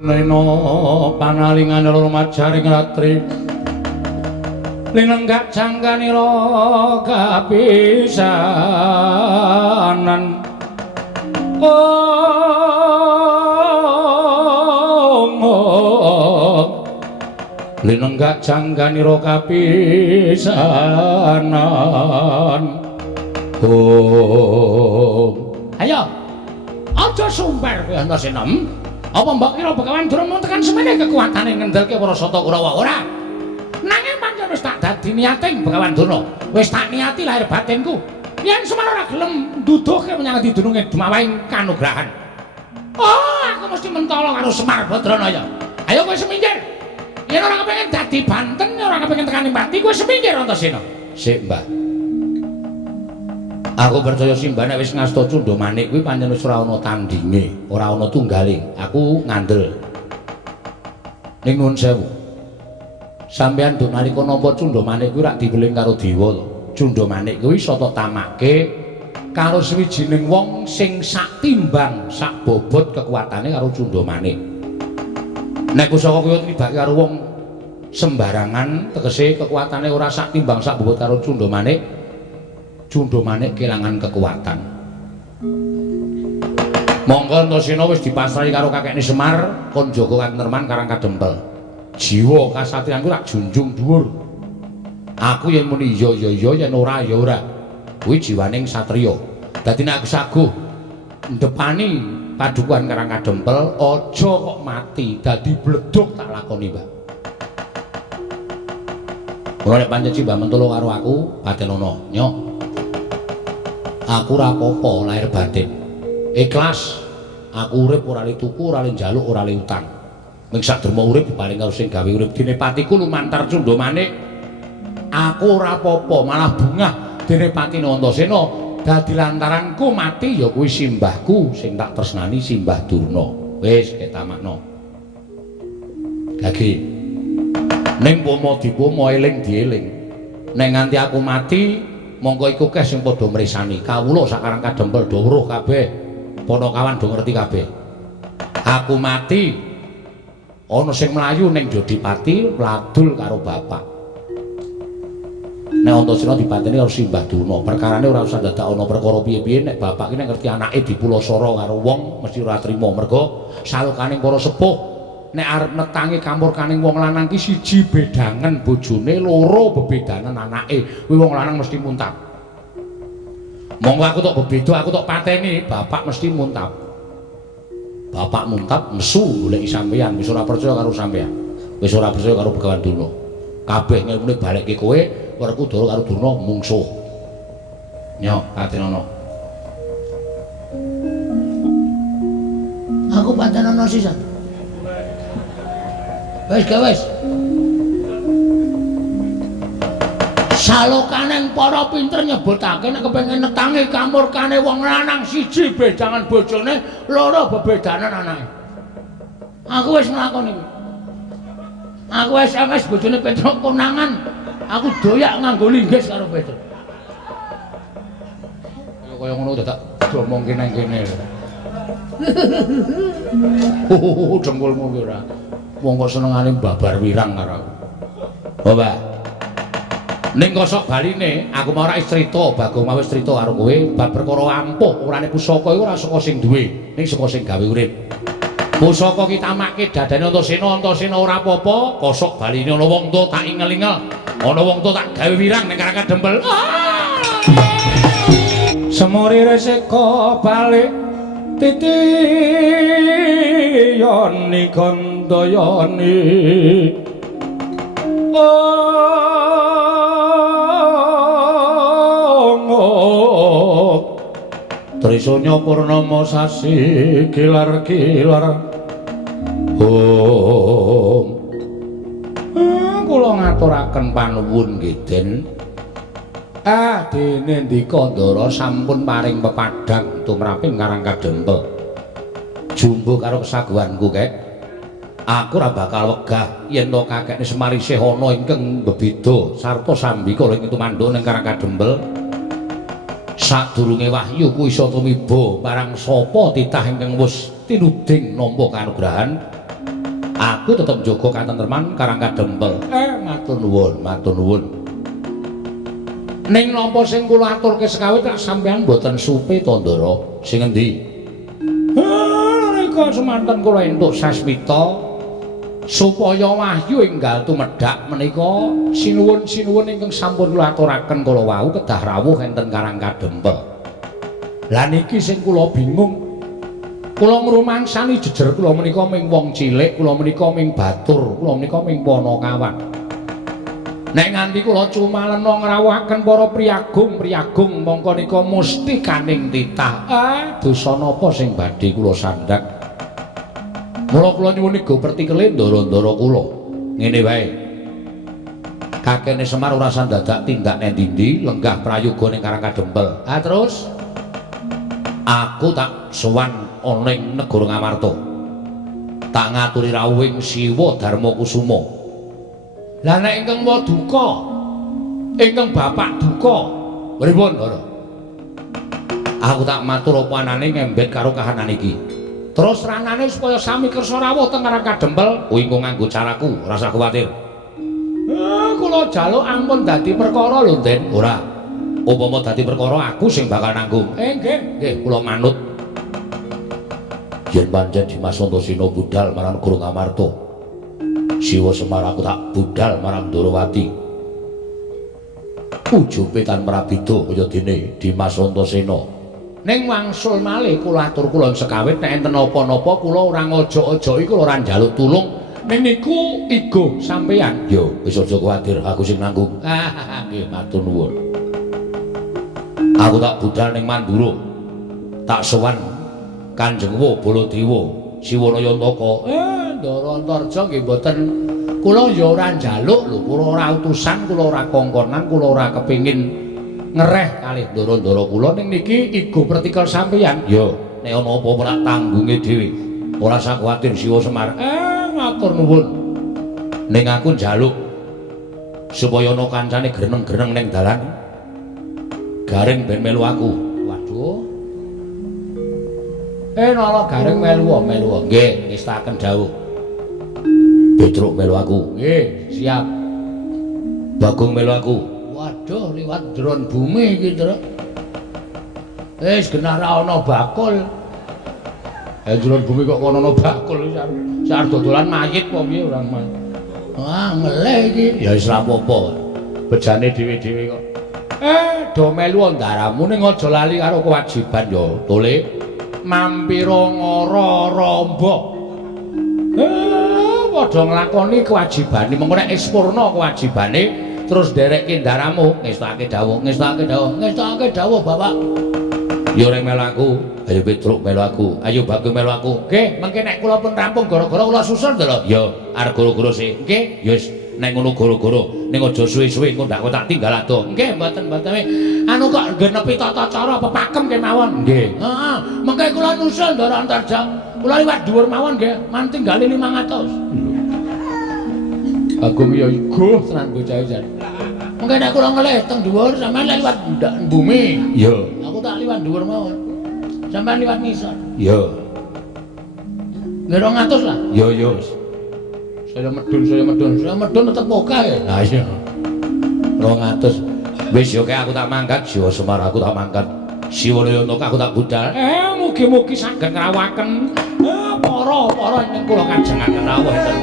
Neno panalingan rumajaring ratri linenggak jangganira kapisanan linenggak jangganira kapisanan ayo aja sumber kowe Antasena. Apa mbok kira Begawan Durna tekan semene kekuatane ngendhalke para Sata Kurawa ora? Nanging pancen wis tak dadi niating Begawan Durna. Wis tak niati lahir batinku. Yen Semar ora gelem nduduhke menyang didununge Dumawahing kanugrahan. Oh, aku mesti mentolo karo Semar Badranaya. Ayo kowe seminggir. Yen ora kepengin dadi banten, ora kepengin tekani pati, kowe seminggir Antasena. Sik, Mbah. Aku percaya Simbah nek wis ngasta Cundha Manik kuwi pancen wis ora ana tandinge, ora ana tunggaling. Aku ngandel. Ning nuwun sewu. Sampeyan nduk nalika nampa Cundha Manik kuwi rak diweling karo dewa to. Cundha Manik kuwi iso tamake karo sawijining wong sing sak timbang, sak bobot kekuatane karo Cundha Manik. Nek pusaka kuwi tibake karo wong sembarangan, tegese kekuatane ora sak timbang, sak bobot karo Cundha Manik. Cundha Manik kelangan kekuatan. Monggo Antasena wis dipasrahi karo kakekne Semar kon jaga katentreman Karang Kadempel. Jiwa kasatriyanku tak junjung dhuwur. Aku yen muni iya ya iya, yen ora ya ora. Kuwi jiwaning satriya. Dadi nek aku saguh ndepani padukuhan Karang Kadempel, aja kok mati dadi bleduk tak lakoni, Mbah. Ora nek pancen Simbah mentolo karo aku, Batenana, nyok. Aku ora apa-apa lahir batin. Ikhlas. Aku urip ora le tuku, ora le njaluk, ora le utang. Ming sak derma urip diparing karo sing gawe urip dene patiku lumantar Cundha Manik. Aku ora apa-apa, malah bungah dene patine Antasena. Dadi lantaranku mati ya kuwi simbahku sing tak tresnani Simbah Durna. Wis ketamakno. Gage. Ning pomo dipomo eling dieling. Nek nganti aku mati monggo iku keh sing padha mresani. Kawula sak Karang Kadempel do weruh kabeh. Panakawan do ngerti kabeh. Aku mati ana sing mlayu ning Jodipati ladul karo bapak. Nek Antasena dipateni karo Simbah Durna, perkarane ora usah dadak ana perkara piye-piye nek bapak ki nek ngerti anake dipulasara karo wong mesti ora trima. Mergo salukaning para sepuh nek arep netangi kampurkaning wong lanang ki siji bedangen bojone, loro bebedanen anake. Kuwi wong lanang mesti muntap. Monggo aku tok bebeda, aku tok pateni, bapak mesti muntap. Bapak muntap mesu goleki sampeyan, wis ora percaya karo sampeyan. Wis ora percaya karo Begawan Durna. Kabeh ngene balekke kowe, Werkudara karo Durna mungsuh. Nyok, Batenana. Aku Batenana sisan. Wis wis. Salokaning para pinter nyebutake nek kepengin netangi kamurkane wong lanang siji bedangan bojone, loro bebedanan anake. Aku wis nglakoni kuwi. Aku SMS bojone Petruk konangan. Aku doyak nganggo linggis karo Petruk. Kaya ngono dadak domongke nang kene. Jempolmu ki ora. Wong kok senengane babar wirang karo aku. Oh, Mbah. Ning kosok baline aku mau ora crita, Bagong mau wis crita karo kowe bab perkara ampuh, urane pusaka iku ora saka sing duwe, ning saka sing gawe urip. Pusaka ki tamake dadane Antasena, Antasena ora apa-apa, kosok baline ana wong tuwa tak ingel-ingel, ana wong tuwa tak gawe wirang ning Karang Kadempel. Semori reseka balik titiyoni gandayani. Trisanya purnama sasi kilar-kilar. Kula ngaturaken panuwun nggih Den. Dene ndika Ndara sampun paring pepadhang tumraping Karang Kadempel. Jumbo karo kesaguhanku kek. Aku ora bakal wegah yen to kakekne Semar isih ana ingkang bebeda sarta sambika ing tumandha ning Karang Kadempel. Sadurunge wahyu ku isa tumiba marang sapa titah ingkang wis tinuding nampa kanugrahan Aku tetep njaga katentreman karang kadempel. Matur nuwun, matur nuwun. Ning napa sing kula aturke sekawit tak sampeyan mboten supe to, Ndara? Sing endi? Nika semanten kula entuk sasmita supaya wahyu enggal tumedhak menika sinuwun-sinuwun ingkang sampun kula aturaken kala wau kedah rawuh enten karang kadempel. Lah niki sing kula bingung. Kula ngrumangsani jejer kula menika ming wong cilik, kula menika ming batur, kula menika ming Panakawan. Nek nganti kula cumalena ngrawuhaken para priyagung mongko nika mesti kaning titah. Dosa napa sing badhe kula sandhang? Mula kula nyuwun iga pertikele ndara-ndara kula. Ngene wae. Kakene Semar ora sandadak tindak ning ndi lenggah prayoga ning Karang Kadempel. Terus aku tak sowan ana ing negara Ngamarta. Tak ngaturi rawuhing Siwa Darma Kusuma. Lah nek ingkang duka, ingkang bapak duka, pripun, Ndara? Aku tak matur apa anane ngembet karo kahanan iki. Terus ranane supaya sami kersa rawuh teng Karang Kadempel, kuwi nganggo caraku, ora usah kuwatir. Kula jaluk ampun dadi perkara lho, Den. Ora. Upama dadi perkara aku sing bakal nanggung. Nggih, kula manut. Yen pancen Dimas Antasena budal marang Negara Ngamarta, Siwa Semar aku tak budal marang Ndarawati. Ujupe tan prabeda kaya dene Dimas Antasena. Ning wangsul malih kula atur kula sekawit nek enten apa-napa kula ora ngojo-ojoki kula ora njaluk tulung. Ning niku igo sampeyan. Yo, wis aja kuwatir, aku sing nanggung. Nggih, matur nuwun. Aku tak budal ning Mandura. Tak sowan Kanjeng Baladewa Siwanayantaka. Ndara Antarja nggih mboten kula ya ora njaluk lho, kula ora utusan, kula ora kongkonan, kula ora kepengin ngereh kalih ndara-ndara kula ning niki igo pertikel sampeyan. Ya, nek ana apa-apa tak tanggunge dhewe. Ora usah kuwatir Siwa Semar. Matur nuwun. Ning aku njaluk supaya ana kancane greneng-greneng ning dalan. Garing ben melu aku. Waduh. Nala Garing melu. Nggih, ngestaken dawuh. Petruk melu aku. Nggih, siap. Bagong melu aku. Waduh, liwat dron bumi iki, Tru. Wis genah ra ana bakul. Dron bumi kok kono ana bakul sak dodolan mayit apa piye ora mah. Ngeleh iki. Ya wis ra apa-apa. Bejane dhewe-dhewe kok. Do melu ndaramu ning aja lali karo kewajiban ya, Tole. Mampira ngara ramba. Padha nglakoni kewajibane, mengko nek ispurna kewajibane terus ndereke ndaramu, ngestake dawuh, Bapak. Ya ora melu aku, ayo Petruk melu aku, ayo Bagong melu aku. Nggih, mengke nek kula pun rampung gara-gara kula susul to lho. Ya, arep goro-goro sih. Nggih, ya wis nek ngono goro-goro, ning aja suwe-suwe engko ndak tak tinggal ado. Nggih, mboten. Anu kok genepi tata cara pepakem kemawon. Nggih. Heeh, mengke kula nusul Ndara Antarja. Kula liwat dhuwur mawon nggih, mantinggali 500. Bagong ya iku tenan bocah jan. Mengke nek kula ngelih teng dhuwur sampean liwat bumi. Iya. Aku tak liwat dhuwur mawon. Sampean liwat ngisor. Iya. Ya 200 lah. Iya, wis. Saya medun tetep pokah ya. Nah iya. 200. Wis yo aku tak mangkat, Siwa Semar aku tak mangkat. Siwanayantaka aku tak budal. Mugi-mugi saged ngrawuhaken para ingkang kula kajengaken rawuh ten